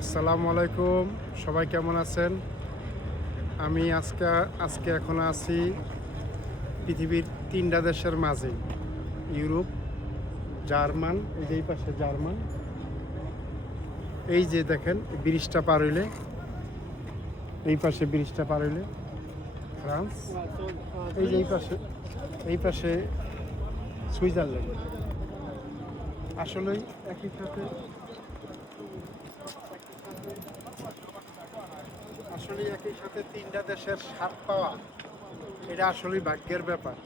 আসসালামু আলাইকুম, সবাই কেমন আছেন? আমি আজকে এখন আছি পৃথিবীর ৩টা দেশের মাঝে। ইউরোপ, জার্মান, এই যে এই পাশে জার্মান, এই যে দেখেন ব্রিজটা পার হইলে, এই পাশে ব্রিজটা পার হইলে ফ্রান্স, এই যে এই পাশে সুইজারল্যান্ড। আসলেই একই সাথে একই সাথে ৩টা দেশের স্বাদ পাওয়া, এটা আসলেই ভাগ্যের ব্যাপার।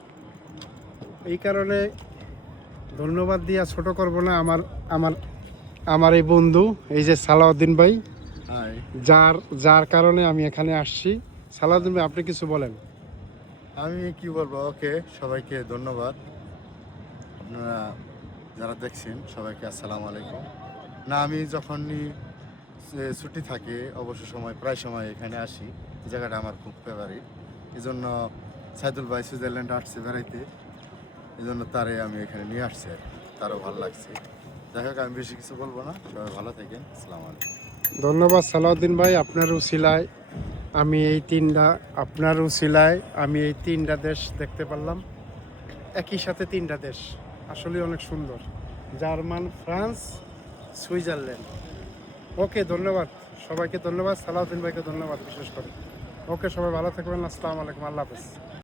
এই কারণে ধন্যবাদ দিয়া ছোট করব না আমার আমার আমার এই বন্ধু, এই যে সালাউদ্দিন ভাই, হাই। যার যার কারণে আমি এখানে আসছি। সালাউদ্দিন ভাই, আপনি কিছু বলেন। আমি কি বলবো, ওকে, সবাইকে ধন্যবাদ। আপনারা যারা দেখছেন সবাইকে আসসালামু আলাইকুম। না, আমি যখনই ছুটি থাকে অবসর সময় প্রায় সময় এখানে আসি। এই জায়গাটা আমার খুব ফেভারিট। এই জন্য সাইদুল ভাই সুইজারল্যান্ড আসছে বেড়াইতে, এই জন্য তারে আমি এখানে নিয়ে আসছি আর কি। তারও ভালো লাগছে। যাই হোক, আমি বেশি কিছু বলবো না, সবাই ভালো থাকেন। আসসালামু আলাইকুম। ধন্যবাদ সালাউদ্দিন ভাই, আপনার উছিলায় আমি এই তিনটা আপনার উছিলায় আমি এই ৩টা দেশ দেখতে পারলাম। একই সাথে ৩টা দেশ আসলে অনেক সুন্দর, জার্মান, ফ্রান্স, সুইজারল্যান্ড। ওকে, ধন্যবাদ সবাইকে, ধন্যবাদ সালাউদ্দিন ভাইকে ধন্যবাদ বিশেষ করে। ওকে, সবাই ভালো থাকবেন। আসসালামু আলাইকুম, আল্লাহ হাফেজ।